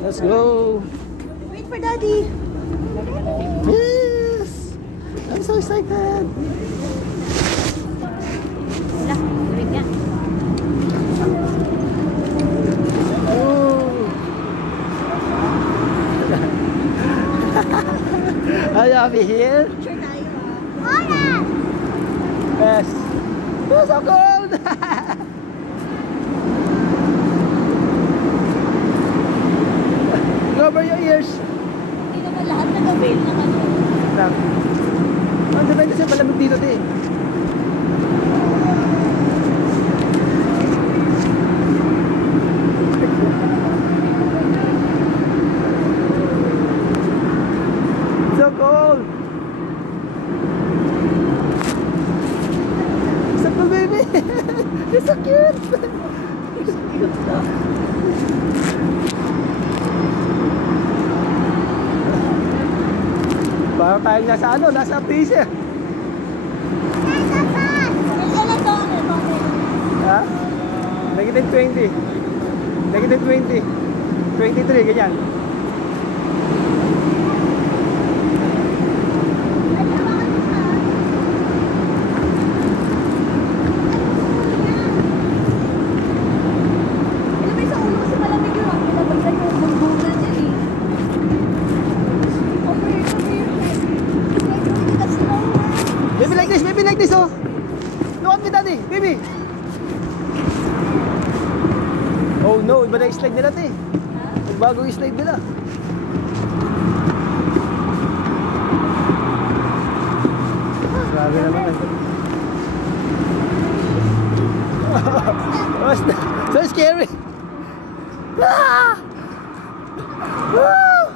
Let's go. Wait for Daddy. Yes. I'm so excited. Wala, wait yan. Are you happy here? Picture tayo ha. Yes. It's so cold. Cover your ears. Hindi naman lahat nag-avail ng ano. Lang. Ang depende sa malamig dito din. So cold. So cool, baby. You're so cute. Parang tayong nasa ano, nasa freezer. Ilan to? Ha? Negative 20. Negative 20. 23, ganyan. Ilabay sa ulo kasi malamig yun. Ilabagyan yung bumbungan niya eh. Over here, over here. It's like really the snow. Baby like this, oh. Look at me, daddy, baby. Oh no, iba na yung slide nila, te. Bagong yung slide nila. Grabe naman. So scary. Ah! Ah!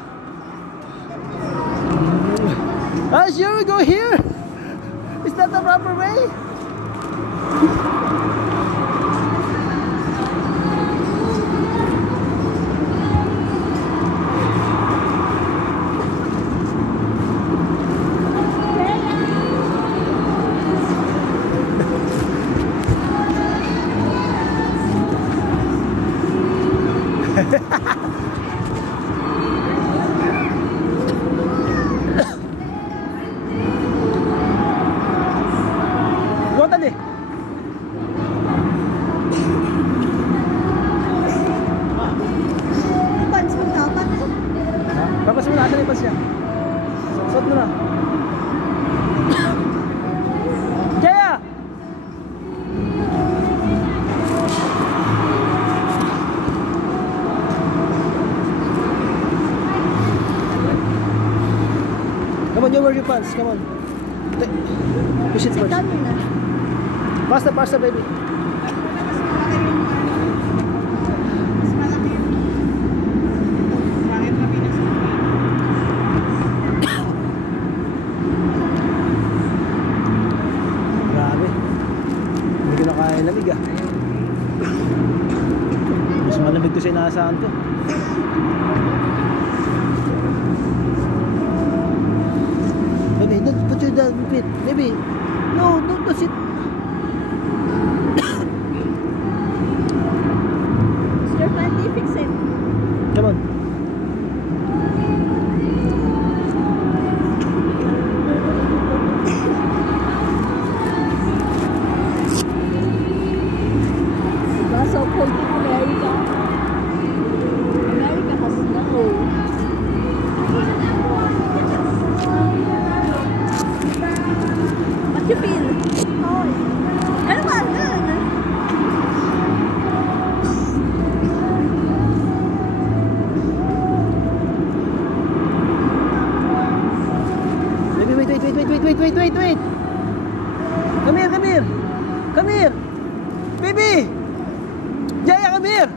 Ah, sure, we go here. Is that the proper way? Go, daddy. Pants mo dapat. Papas mo na, asan yung pass niya? Suot mo na. Jaya! Come on, you wear your pants, come on. Push it first. Dami na. Faster, baby. Grabe. Hindi ko na kaya lamig ah. Mas malamig to sa inaasahan ko. Baby, don't put your feet. Baby. No, don't sit. It's your panty, fix it. Come on. Diba? So cold in America. America has snow. What you feel? Cold. Ano ba? Baby, wait. Come here. Baby. Jaya, come here.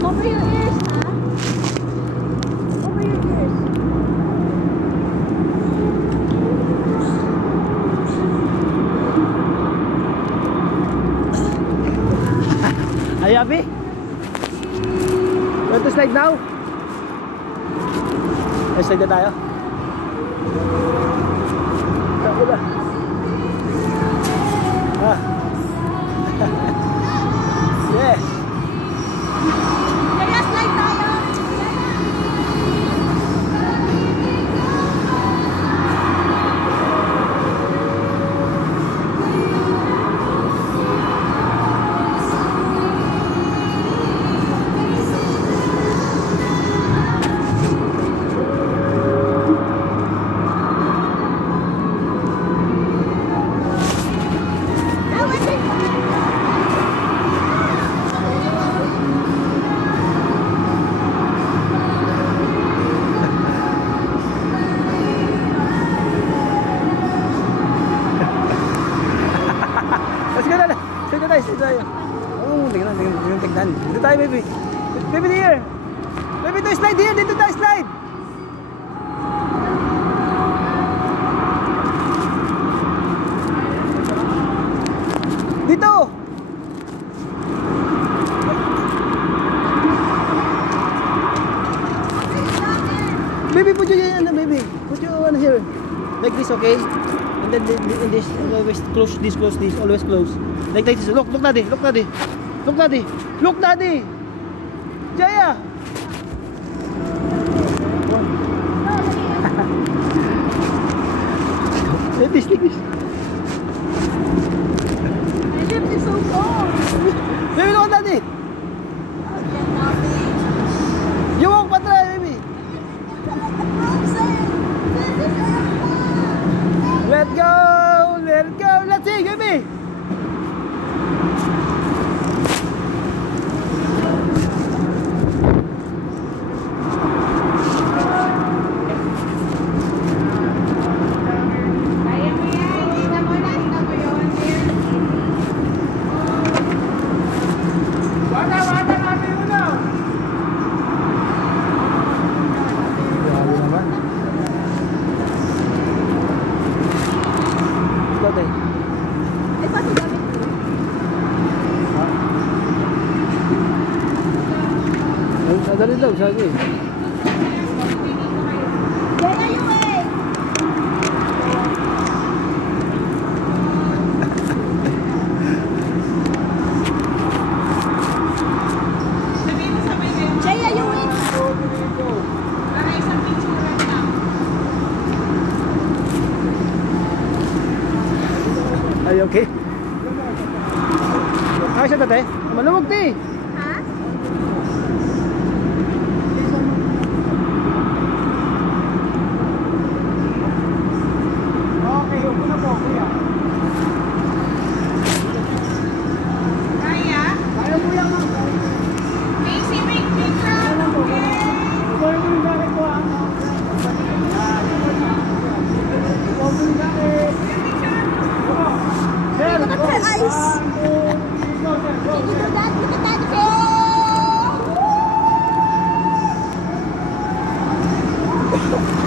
Cover your ears, ha? Cover your ears. Are you happy? Want to slide now? Slide na tayo. Ako ba? Ah. Yes. Kaya slide tayo. Tayo. Oh, tingnan. Dito tayo, baby. Baby, here. Baby, to slide here. Dito tayo slide. Dito. Baby, put your baby. Put your one here. Like this, okay? And then in this, always close this, always close. Like this. Look, daddy. Look, daddy. Jaya. Like this. My lips is so cold. Baby, look, daddy. You walk pa try, baby. Let go. Let's see, baby. Dali daw, sabi. Where are you going? Jay, are you in? Are you okay? Ayos na tate? Malamog ti! Ha? Look at her eyes. Can you do that? Look at that.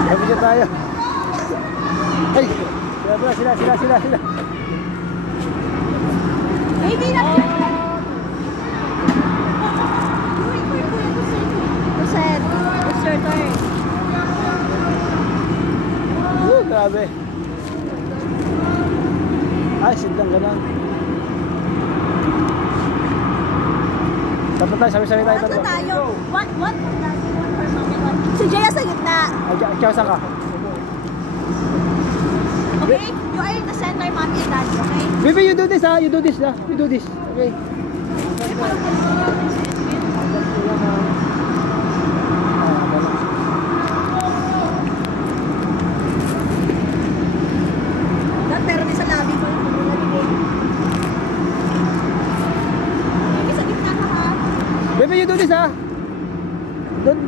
Sabi siya tayo. Ay! Sila. Baby, that's it. It's your turn. Grabe. Ay, sindang gano'n. Tatlo tayo, sabi-sabi tayo. Tatlo tayo. One for daddy, one for mommy, one. Si Jaya sa gitna. Ay, ikaw saan ka? Okay? You are in the center, mommy and daddy, okay? Baby, you do this ha. You do this. Okay. Pero may sa labi mo. Baby, sa gitna ka ha. Baby, you do this ha. Don't.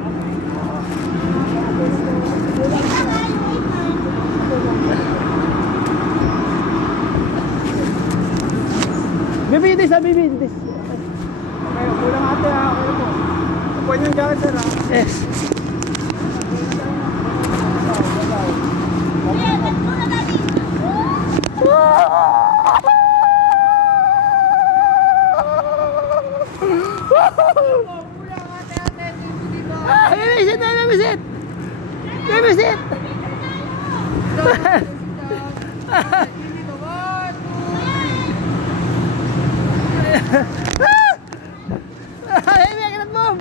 Baby, you do this ha. Baby, do this. Okay, kulang ate ha. Okay po. Pwede yung jacket sir ha. Yes. Yeah, let's go na daddy. Baby, sit. Baby, sit! Baby, I cannot move!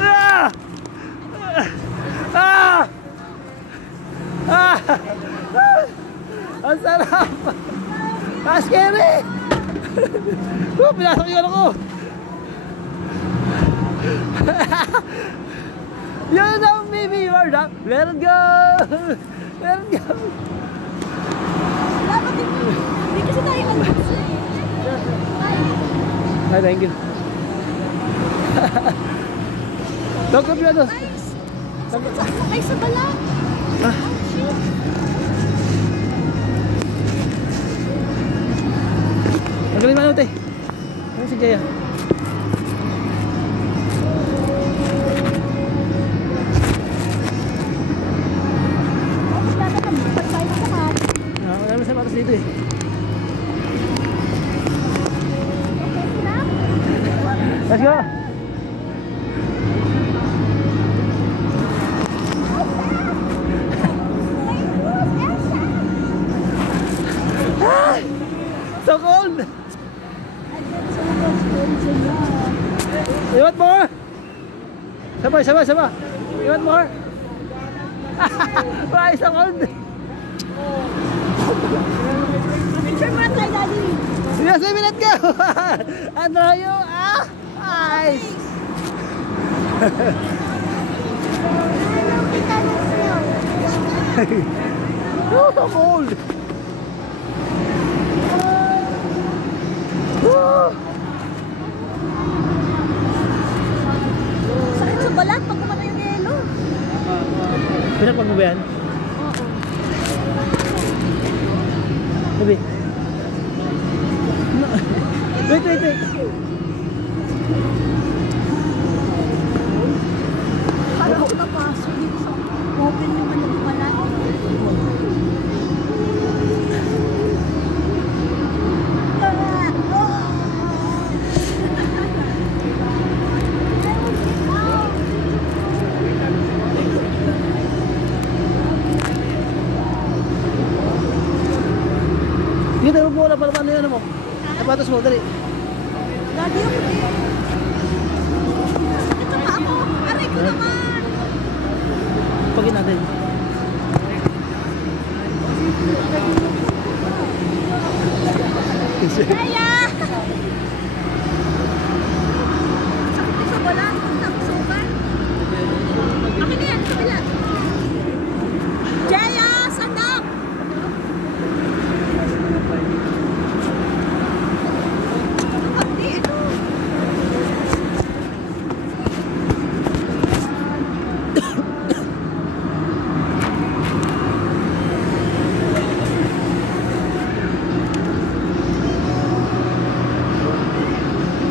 Ah! Ah! Ah! Ang sarap! Ah, scary! Pinasok yung ano ko! You're down, baby! You are down! Let it go! Let it go! Dapat hindi kasi tayo mag-box eh. Ay, thank you. Don't go beyond us. Nice. Sakay sa balat. Ah. Magaling na te. Ano si Jaya? Wala naman sa matas dito eh. Let's go! So cold! You want more? Sabay, sabay, sabay! You want more? Why, so cold! Picture mo tayo, Daddy. Yes, baby, let's go! Ano yung ice! Oh, so cold! Sakit sa balat pag kumana yung yelo. Pinapag mo ba yan? Baby. No. Wait, wait, wait. Parang ako napasok dito sa open yung balat balat. Hindi tayo magbola para paano yun mo? Sapatos mo, dali. Daddy, ako din. Ito pa ako. Aray ko naman. Pagin natin. Kaya! Sakit sa balat. Tapsukan. Akin na yan. Kabila. Jaya! Sandok! Abdi, ito.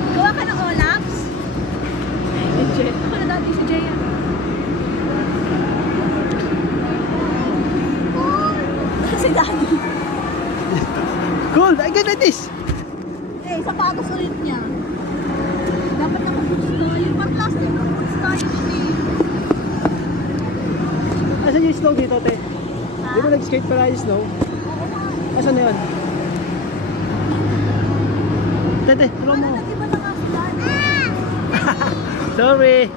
Gawa ka ng Olaps? Ako na dati si Jaya. Si Daddy. Cool! I get like this! Eh, sapatos ulit niya. Dapat na mag-boots tayo. Parang plastic na boots tayo dun eh. Asan yung snow dito, te? Ha? Di ba nag-skate para yung snow? Asan na yun? Tete, tulong Ano mo. na, di ba na nga si Daddy? Sorry!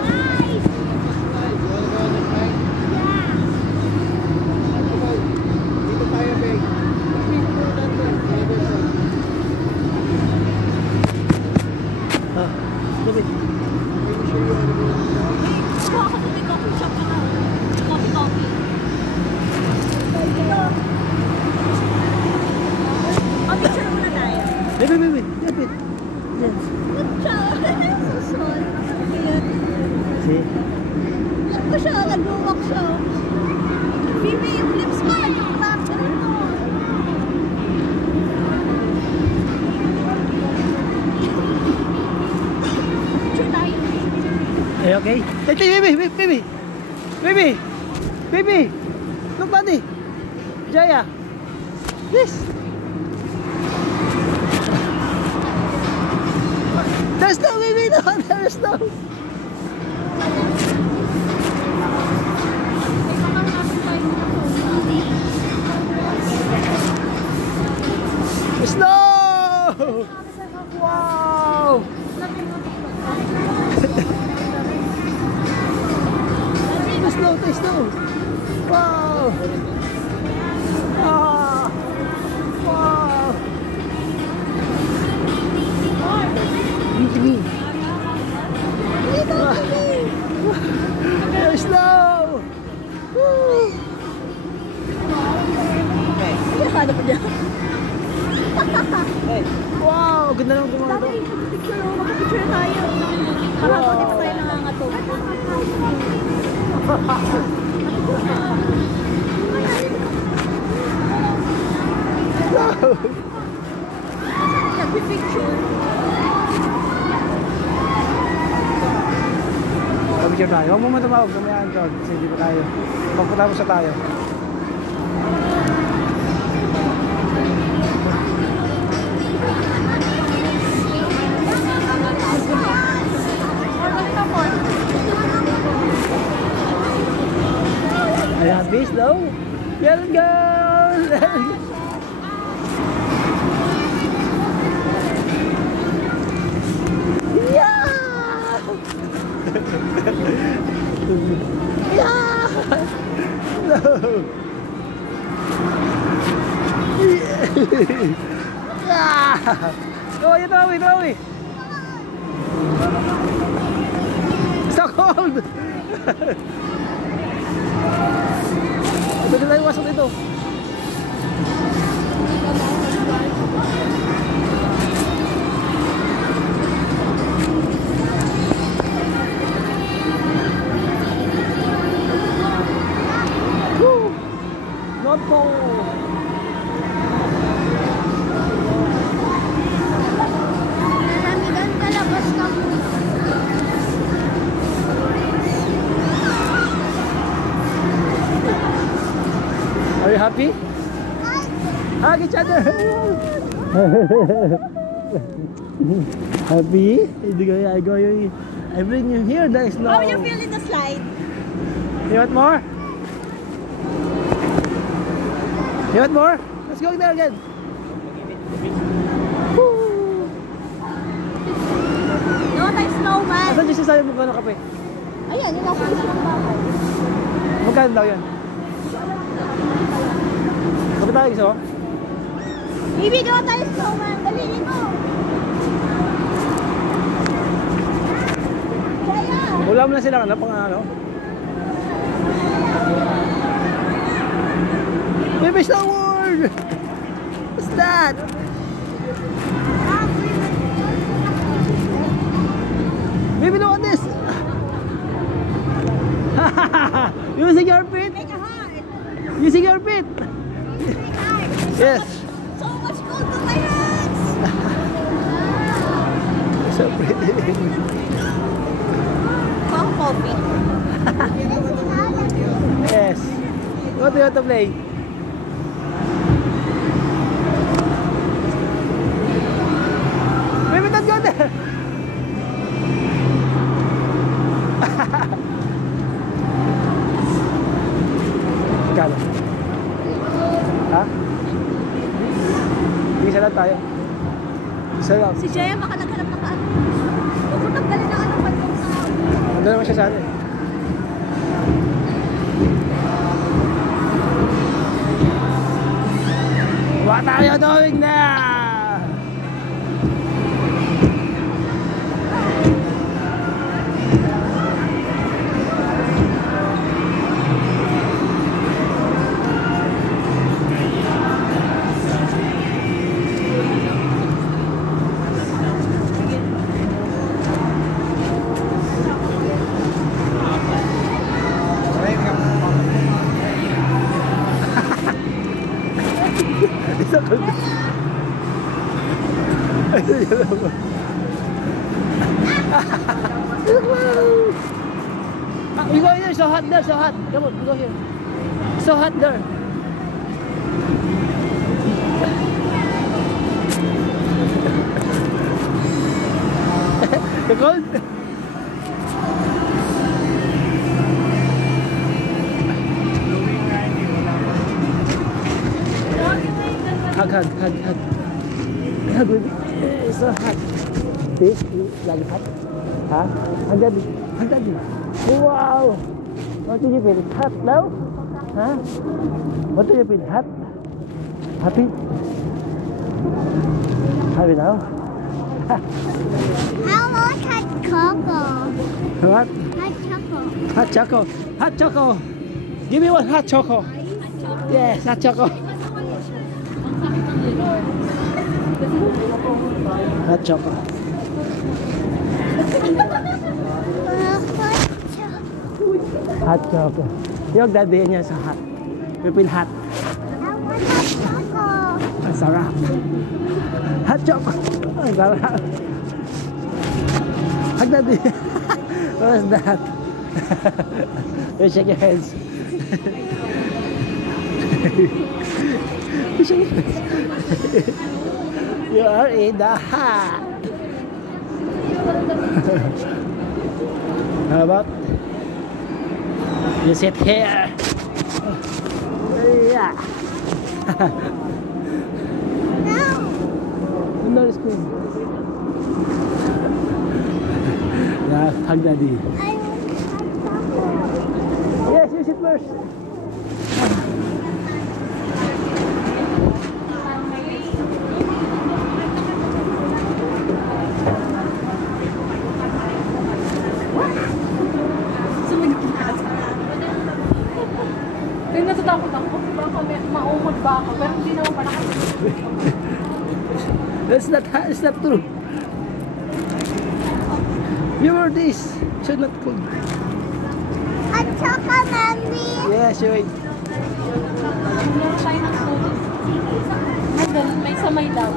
Nice! Dito tayo, Beg. Ah, David. Kuha ako sa may coffee shop na. Coffee. Ito. Picture muna tayo. David. Yes. Good job. So sorry. Cute. See? Look ko siya. Nag-walk siya. Bibi, yung lips mo. Nag-walk. Ganun mo. Picture tayo. Hey, okay? Tete, baby! Look, buddy! Jaya! Yes! There's no, baby, no, there's no. Snow! Wow! The snow, the snow! Wow! Ah! Wow! Give There's snow! Woo! Ano pa dyan? Wow! Ganda naman ito mga ito. Picture, makapicture tayo. Para Wow. hindi pa tayo nangangatog. Nagpipicture. Picture tayo. Huwag mo matumawag. Kamayaan ko. Kasi hindi pa tayo. Pagpatapos sa tayo. Ayan, base daw. Let's go! Yeah! Yeah! No! Yeah! Oh, you throw it! So cold! Pwede tayo wasok dito. Woo! Not cold. Nalamigan ka, labas ka muna. Are you happy? Hug each other. Happy? I bring you here. There is no. How you feel in the slide? You want more? You want more? Let's go there again. Woo! No, tayo snowman. Asan yung sasabi mo ka ng kape? Ayan, yung nasa isang bagay. Magkano daw yan? Kape tayo gusto mo? Bibi, gawa tayo snowman. Dalinin mo. Kaya. Ulam na sila ka na pang ano? Baby Star Wars! What's that? Baby, look at this! Using your feet? Make a heart. Using your feet? Yes. So much cold to my hands. So pretty. Pang coffee. Yes. What do you want to play? Baby, don't go there! Kala. Ha? Isa lang tayo. Isa lang. Si Jaya baka naghanap ng ano. Huwag mo tanggalin ang ano pag sa... Ano naman siya sa atin? What are you doing now? Isa ko na. Ay, yun naman. You go here, so hot there, so hot. Come on, go here. So hot there. You're cold? Hug, hug, hug, hug. Hug, baby. It's so hot. See? Lagi hot. Huh? Hug daddy. Hug daddy. Wow! What do you feel? Hot now? Huh? What do you feel? Hot? Happy? Happy now? I want hot cocoa. What? Hot chocolate. Hot choco. Hot choco. Give me one hot choco. Yes, hot choco. Hot choco. Hot choco. Yung daddy niya sa hot. You feel hot. I want hot chocolate. Ang sarap. Hot choco. Ang sarap. Hug daddy. What was that? You shake your hands. You shake your hands. You are in the hot. How about you sit here? Yeah. No, it's good. Yeah, hug daddy. I want hot chocolate. Yes, you sit first. Kaya natatakot ako. Baka maumod ba ako? Pero hindi naman pala. That's not true. You were this. Should not cool. Hot chocolate, mommy. Yes, you wait. Meron tayo ng sodas. May samay daw.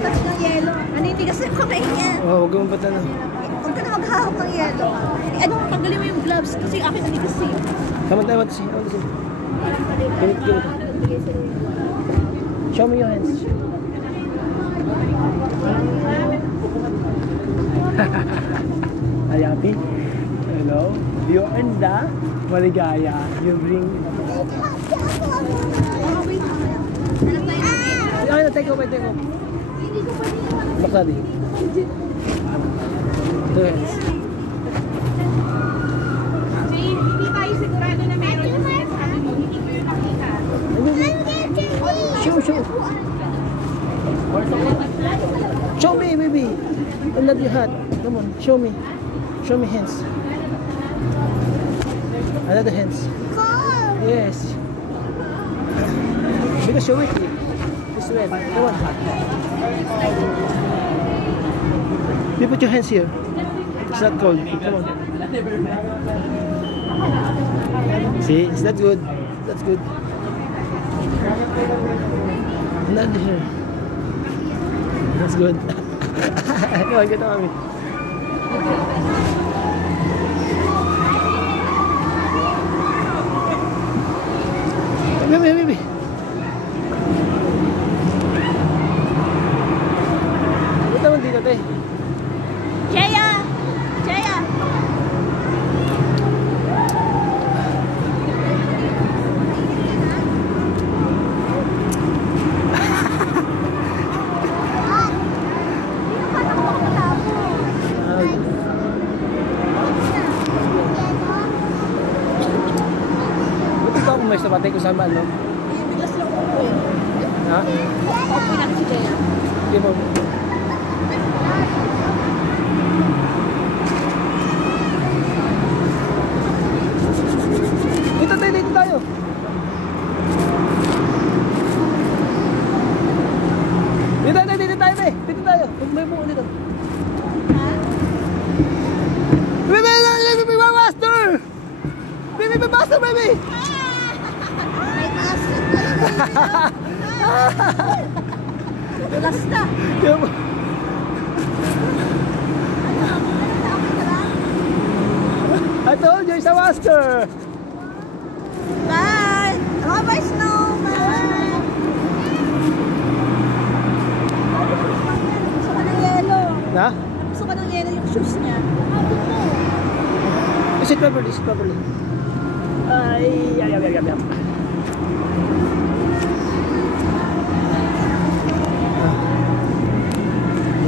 Tapos ng yelo. Nanitigas na yung kamay niya. Oh, huwag mong bata na. Huwag ka na maghahap ng yelo. Ano, tanggalin mo yung gloves kasi akin nanigas eh. Come on, I want to see. I want to see. Give it. Show me your hands. Are you happy? Hello? You are in the Maligaya. You bring... Ay, take off. Look daddy. Two hands. Hindi tayo sigurado na meron yung sabi mo. Hindi ko yun nakita. Show. Show me, baby. I'm not your hat. Come on, show me. Show me hands. Another hands. Cold. Yes. Because show it. This way. Come on. You put your hands here. It's not cold. Come on. See, it's not good. That's good. Not here. That's good. Come on, get on me. Baby. Ito naman dito, te. Jaya. May sapatay ko sa ano? Bigas lang ako eh. Ha? Paupo natin si Jaya. Di mo. Dito tayo. Dito tayo, be. Dito tayo. May buo dito. Baby, master! Baby, master, baby! Tulas na. I told you, it's a master! Bye. Bye, Snow. sit properly, sit properly. Ay, ay, ay, ay, ay, ay.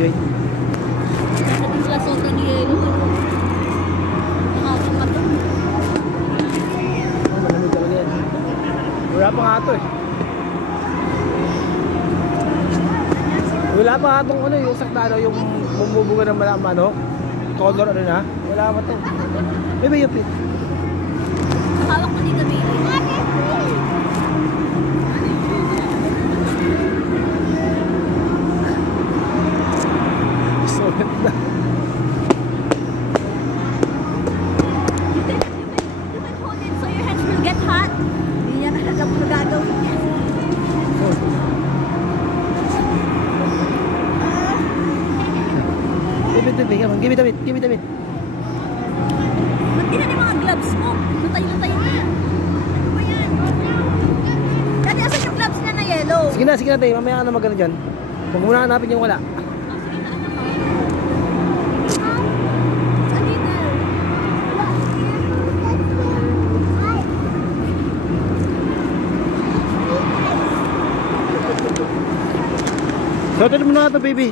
Yun. Sabi sila sobrang yelo. Nakakamato. Malamig talaga yan. Wala pa nga ito eh. Wala pa nga itong ano, yung saktano, yung bumubuga ng malaman, no? Color ano na? Wala pa ito. Maybe yung pit. Hawak mo dito, baby. So, ganda. You can hold it so your hands will get hot. Hindi yan alam mo gagawin niya. Give it a bit, give it a bit. Ba't di na yung mga gloves mo? Lutay-lutay na. Ano ba yan? Dati asan yung gloves na na yellow? Sige na tayo, mamaya ka na magano dyan. Huwag muna hanapin yung wala. Sorted mo na ito, baby.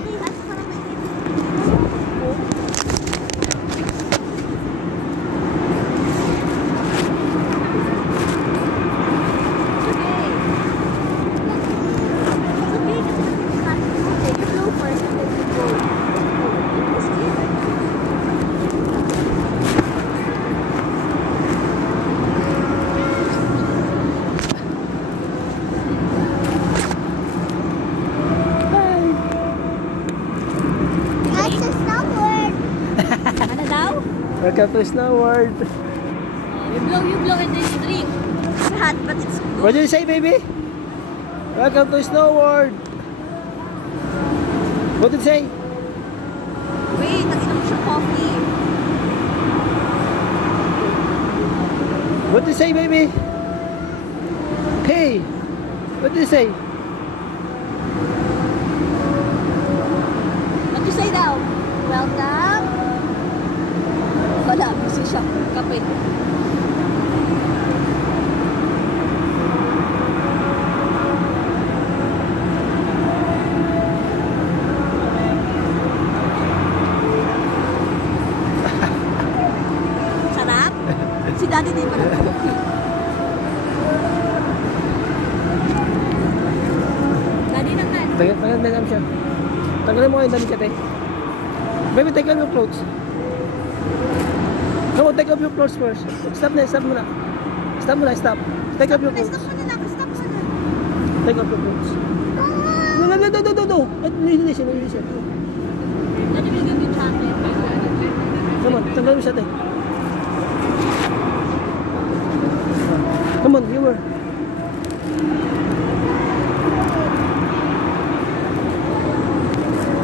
Ano daw? Welcome to Snow World. You blow, and then you drink. It's hot, but it's good. What did you say, baby? Welcome to Snow World. What did you say? Wait, nag-inom siya coffee. What did you say, baby? Hey, what did you say? What you say daw? Welcome. Wala, busy siya. Kape. Sarap? Si Daddy din pa nag-coffee. Daddy naman. Tagal na lang siya. Tagalin mo kayo damit siya, te. Baby, take off your clothes. Come on, take off your clothes first. Stop na, stop muna. Stop muna, stop. Take off your clothes. Stop mo na lang. Stop mo na. Take off your clothes. No. Hindi siya. Daddy will give you chocolate. Come on, tanggalin mo siya, te. Come on, you were.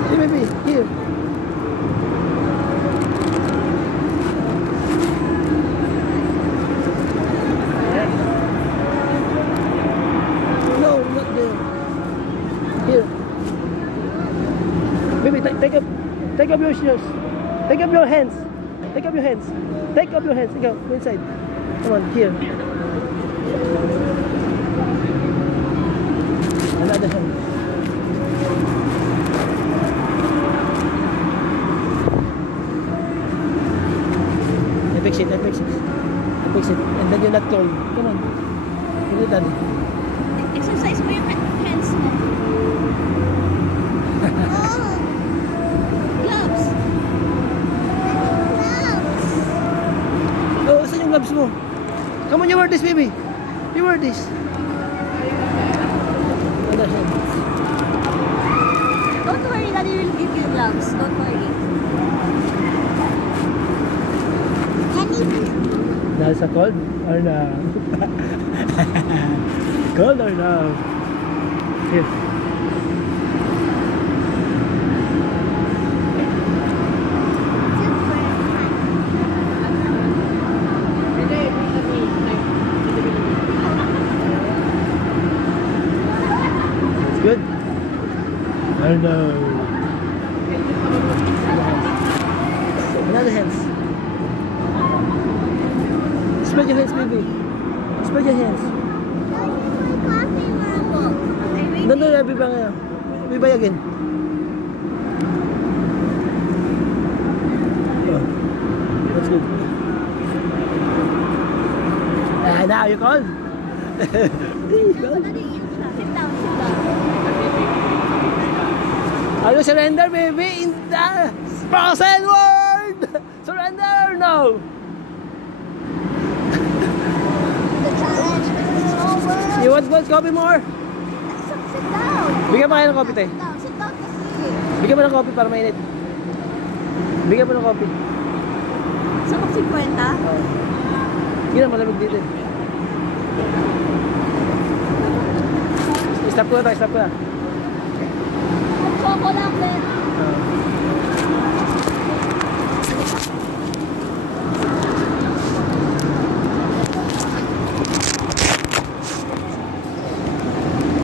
Hey, baby, here. No, not there. Here. Baby, take up your shoes. Take up your hands. Take up your hands. Take up your hands. Go inside. Come on, here. Another hand. I fix it. And then you're not cold. Come on. Give it, Daddy. Exercise mo yung hands mo. Gloves. Oh, saan yung gloves mo? Come on, you wear this, baby. You wear this. Another hand. Don't worry, Daddy will give you gloves. Don't worry. Nasa cold or no? Cold or no? Here. It's good? Or no? Another hands. Put your hands. No, no, I'll be back. I'll be back again. Oh, that's good. Now you called. Sit down, sit down. Are you surrender, baby, in the frozen world? Surrender or no? The challenge is over. You want coffee more? Sit down. Bigyan mo kayo ng coffee, te. Sit down kasi. Bigyan mo ng coffee para mainit. Bigyan mo ng coffee. Sa kong 50? Oh. Sige na, malamig dito. Stop ko na tayo, stop ko na.